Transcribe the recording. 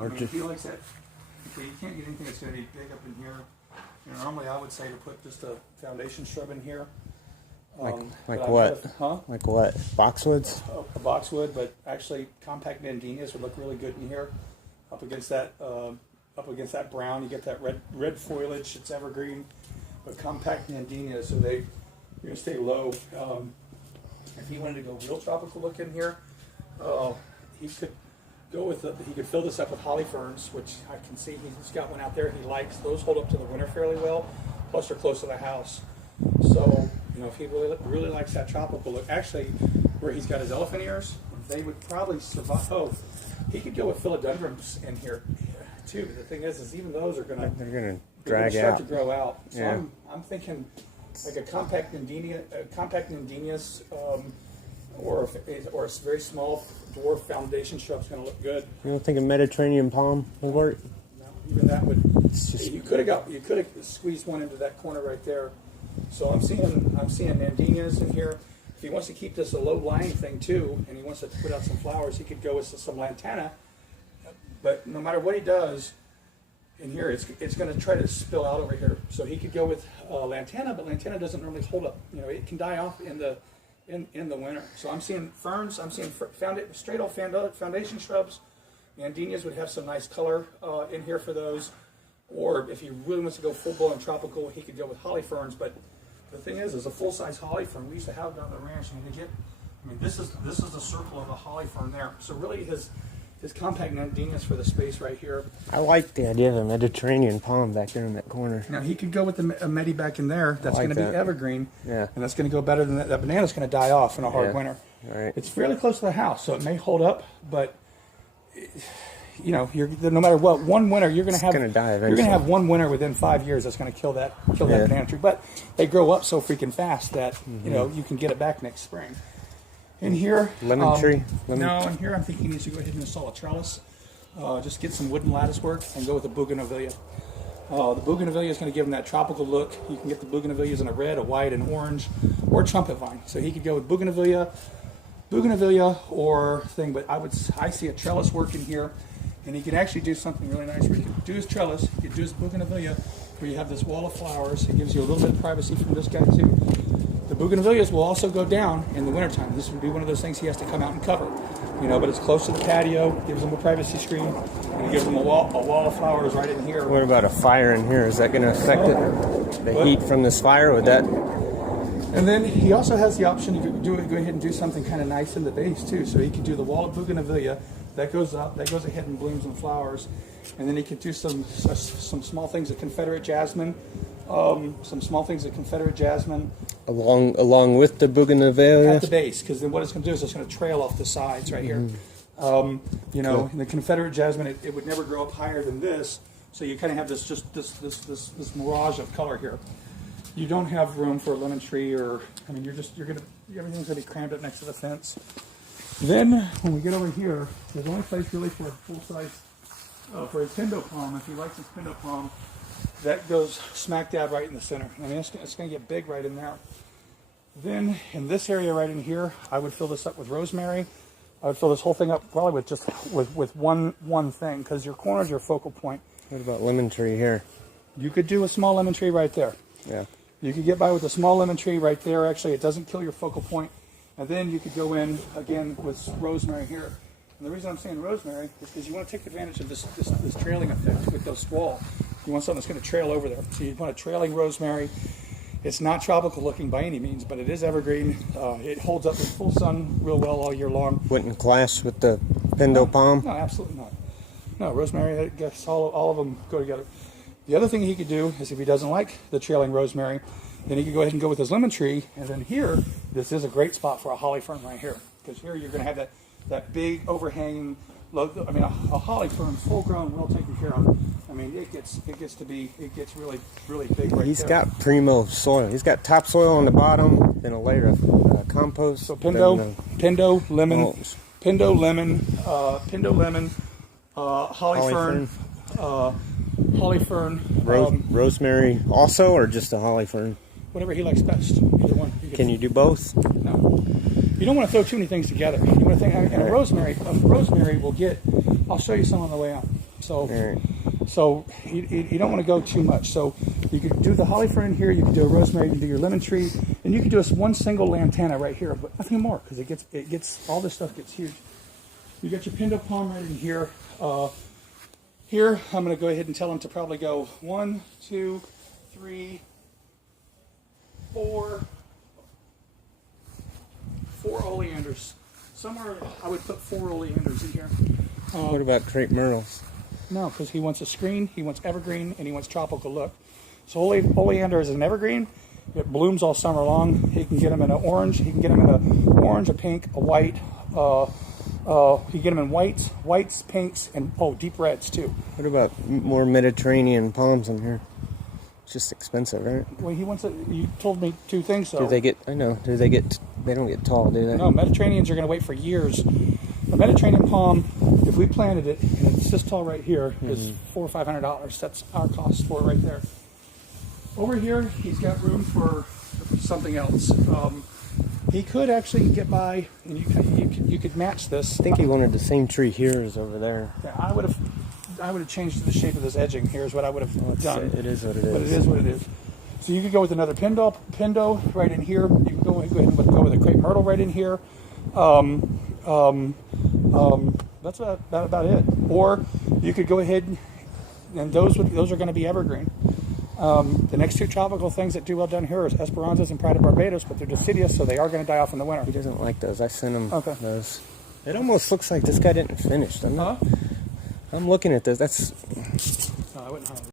I mean, if he likes that, okay, you can't get anything that's going to be big up in here. You know, normally I would say to put just a foundation shrub in here. Like what? Like what? Boxwoods? A boxwood, but actually compact Nandinias would look really good in here. Up against that brown, you get that red foliage. It's evergreen, but compact Nandinias, so you're gonna stay low. If he wanted to go real tropical look in here, he could go with he could fill this up with holly ferns, which I can see he's got one out there he likes. Those hold up to the winter fairly well, plus they're close to the house. So, you know, if he really likes that tropical look, actually, where he's got his elephant ears, they would probably survive. Oh, he could go with philodendrons in here too. The thing is even those are gonna drag start out to grow out. So yeah. I'm thinking like a compact Nandinias, or a very small dwarf foundation shrub's going to look good. You don't think a Mediterranean palm would work? No, even that would. You could have squeezed one into that corner right there. So I'm seeing Nandinias in here. If he wants to keep this a low-lying thing too, and he wants to put out some flowers, he could go with some lantana. But no matter what he does in here, it's going to try to spill out over here. So he could go with lantana, but lantana doesn't normally hold up. You know, it can die off in the winter. So I'm seeing ferns. I'm seeing straight off foundation shrubs. Nandinias would have some nice color in here for those. Or if he really wants to go full-blown tropical, he could go with holly ferns. But the thing is a full-size holly fern we used to have down the ranch. This is the circle of a holly fern there. So really his compact Nandinias for the space right here. I like the idea of a Mediterranean palm back there in that corner. Now he could go with a Medi back in there. That's going to be evergreen. Yeah. And that's going to go better than that. That banana's going to die off in a hard winter. Right. It's fairly close to the house, so it may hold up, but you know, no matter what, one winter you're going to have. It's going to die eventually. You're going to have one winter within 5 years that's going to kill that banana tree. But they grow up so freaking fast that you know you can get it back next spring. In here, lemon tree. No, in here I'm thinking he needs to go ahead and install a trellis. Just get some wooden lattice work and go with a bougainvillea. The bougainvillea is going to give him that tropical look. You can get the bougainvilleas in a red, a white, an orange, or trumpet vine. So he could go with bougainvillea or thing. But I see a trellis work in here, and he could actually do something really nice. Where he could do his trellis, he could do his bougainvillea, where you have this wall of flowers. It gives you a little bit of privacy from this guy too. The bougainvilleas will also go down in the wintertime. This would be one of those things he has to come out and cover. You know, but it's close to the patio, gives them a privacy screen, and it gives them a wall of flowers right in here. What about a fire in here? Is that going to affect it? The heat from this fire, would that? And then he also has the option to go ahead and do something kind of nice in the base too. So he could do the wall of bougainvillea that goes up, that goes ahead and blooms and flowers, and then he could do some small things of Confederate jasmine. Along with the bougainvillea at the base, because then what it's going to do is it's going to trail off the sides right here. You know, in the Confederate jasmine, it would never grow up higher than this, so you kind of have this mirage of color here. You don't have room for a lemon tree, everything's going to be crammed up next to the fence. Then when we get over here, there's only place really for a full size for his pindo palm. If he likes his pindo palm, that goes smack dab right in the center. I mean, it's going to get big right in there. Then in this area right in here, I would fill this up with rosemary. I would fill this whole thing up probably with just with one thing, because your corner is your focal point. What about lemon tree here? You could do a small lemon tree right there. Yeah. You could get by with a small lemon tree right there. Actually, it doesn't kill your focal point. And then you could go in again with rosemary here. And the reason I'm saying rosemary is because you want to take advantage of this trailing effect with this wall. You want something that's going to trail over there. So you want a trailing rosemary. It's not tropical looking by any means, but it is evergreen. It holds up in full sun real well all year long. Wouldn't clash with the pindo palm? No, absolutely not. No, rosemary, I guess all of them go together. The other thing he could do is if he doesn't like the trailing rosemary, then he could go ahead and go with his lemon tree. And then here, this is a great spot for a holly fern right here. Because here you're going to have that big overhanging, a holly fern, full grown, well taken care of. I mean, it gets really, really big right He's there. got primo soil. He's got topsoil on the bottom, then a layer of compost. So pindo, lemon, holly fern. Rosemary also, or just a holly fern? Whatever he likes best. Either one. Can you do both? No. You don't want to throw too many things together. You want to think, and a rosemary will get. I'll show you some on the way out. So, Right. so you don't want to go too much. So you could do the holly fern in here. You could do a rosemary. You can do your lemon tree, and you could do one single lantana right here, but nothing more because it gets all this stuff gets huge. You got your Pindo palm right in here. Here I'm going to go ahead and tell them to probably go 1, 2, 3, 4 oleanders. Somewhere I would put 4 oleanders in here. What about crepe myrtles? No, because he wants a screen, he wants evergreen, and he wants tropical look. So oleander is an evergreen. It blooms all summer long. He can get them in an orange. He can get them in an orange, a pink, a white. He can get them in whites, pinks, and deep reds too. What about more Mediterranean palms in here? It's just expensive, right? Well, he wants it. You told me 2 things. So Do they get? I know. Do they get? They don't get tall, do they? no, Mediterraneans are going to wait for years. The Mediterranean palm, if we planted it and it's this tall right here, is $400 or $500. That's our cost for it right there. Over here, he's got room for something else. He could actually get by, and you could match this. I think he wanted the same tree here as over there. Yeah, I would have changed the shape of this edging. Here's what I would have done. It is what it is. But it is what it is. So you could go with another Pindo right in here. You can go ahead and go with a crepe myrtle right in here. That's about it. Or you could go ahead and those are going to be evergreen. The next 2 tropical things that do well down here is Esperanzas and Pride of Barbados, but they're deciduous, so they are going to die off in the winter. He doesn't like those. I sent him Okay. those. It almost looks like this guy didn't finish, doesn't it? Huh? I'm looking at this. That's No, I wouldn't harm it.